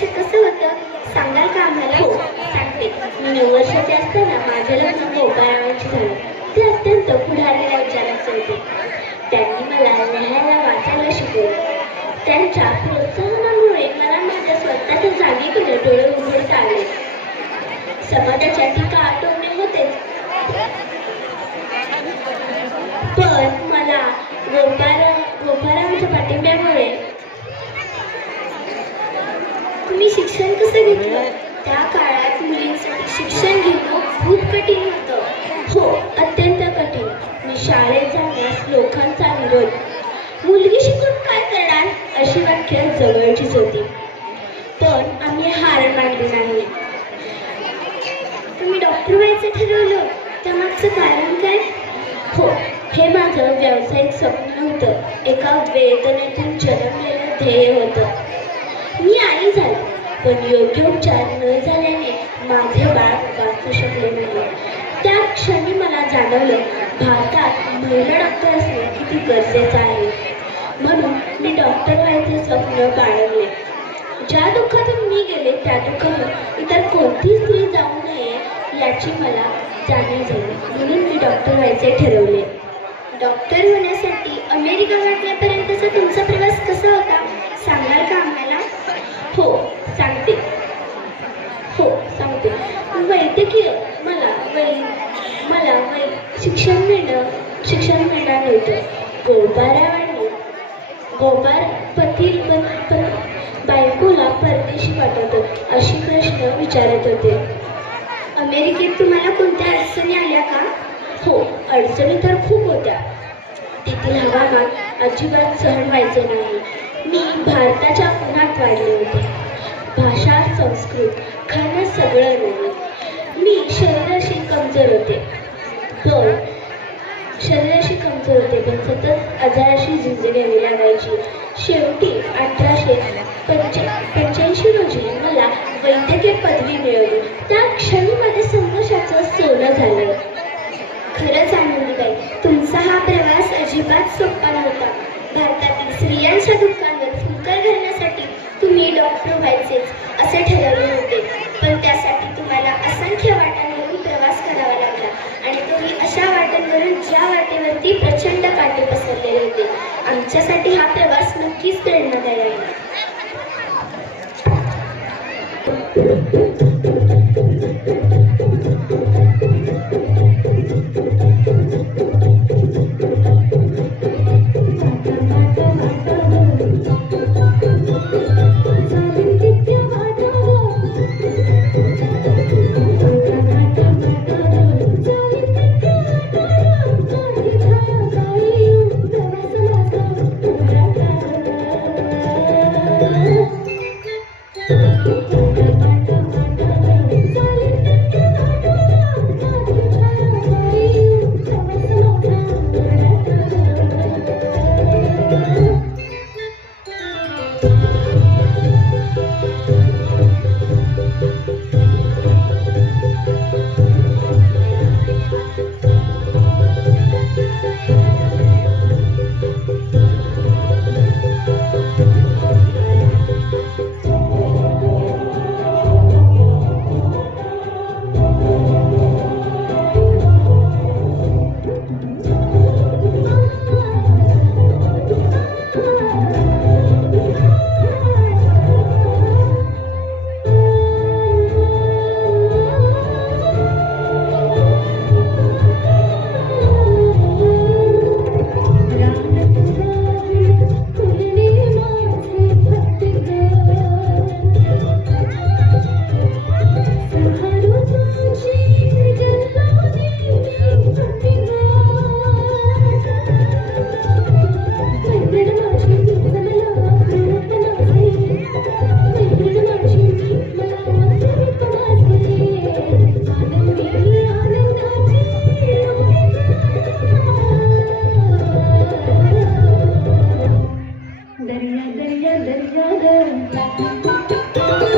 आयुष्य कसं होतं सांगाल का आम्हाला? हो सांगते. मी 9 वर्षाचे असताना माझं लग्न गोपाळावांशी झालं. ते अत्यंत पुढारलेल्या विचाराचे होते. त्यांनी मला लिहायला वाचायला शिकवलं. त्यांच्या प्रोत्साहनामुळे मला माझ्या स्वतःच्या जागेकडे डोळे उघडता आले. समाजाच्या टीका टोमणे होतेच, पण मला गोपाळांच्या पाठिंब्यामुळे तुम्ही शिक्षण कसं घेतलं? त्या काळात मुलींसाठी शिक्षण घेणं खूप कठीण होतं. हो अत्यंत कठीण. मी शाळेत जाण्यास लोकांचा विरोध, मुलगी शिकून काय करणार अशी वाक्य जवळचीच होती. पण आम्ही हार मानली नाही. तुम्ही डॉक्टर व्हायचं ठरवलं त्यामागचं कारण काय? हो हे माझं व्यावसायिक स्वप्न नव्हतं. एका वेदनेतून जन्मलेलं ध्येय होतं. मी आई झाले, पण योग्य उपचार न झाल्याने माझे बाळ वाचू शकले नाही. त्या क्षणी मला जाणवलं भारतात महिला डॉक्टर असणे किती गरजेचं आहे. म्हणून मी डॉक्टर व्हायचे स्वप्न बाळगले. ज्या दुःखातून मी गेले त्या दुःखातून इतर कोणती स्त्री जाऊ नये याची मला जाणीव झाली. म्हणून मी डॉक्टर व्हायचे ठरवले. डॉक्टर होण्यासाठी अमेरिका गाठण्यापर्यंतचा तुमचा प्रवास कसा होता सांगाल का आम्हाला? हो सांगते. वैद्यकीय मला शिक्षण मिळणार नव्हतं. गोपाळ बायकोला परदेशी पाठवतो अशी प्रश्न विचारत होते. अमेरिकेत तुम्हाला कोणत्या अडचणी आल्या का? हो अडचणी तर खूप होत्या. तेथील हवामान अजिबात सहन व्हायचे नाही. मी भारताच्या उन्हात वाढले होते. भाषा, संस्कृत, खाणं सगळं नवीन. मी शरीराशी कमजोर होते पण सतत आजाराशी झुंज घ्यावी लागायची. शेवटी 1885 रोजी मला वैद्यकीय पदवी मिळवली. त्या क्षणी माझ्या संघर्षाचं सोनं झालं. खरंच आनंदीबाई, तुमचा हा प्रवास अजिबात सोपा नव्हता. भारतातील स्त्रियांच्या दुःखांवर फुंकर घालण्यासाठी तुम्ही डॉक्टर व्हायचेच असे ठरवले होते. पण त्यासाठी तुम्हाला असंख्य वाटांवरून प्रवास करावा लागला आणि तोही अशा वाटांवरून ज्या वाटेवरती प्रचंड काटे पसरलेले होते. आमच्यासाठी हा प्रवास नक्कीच प्रेरणादायी आहे. दर्या दर्या दर्या दर्या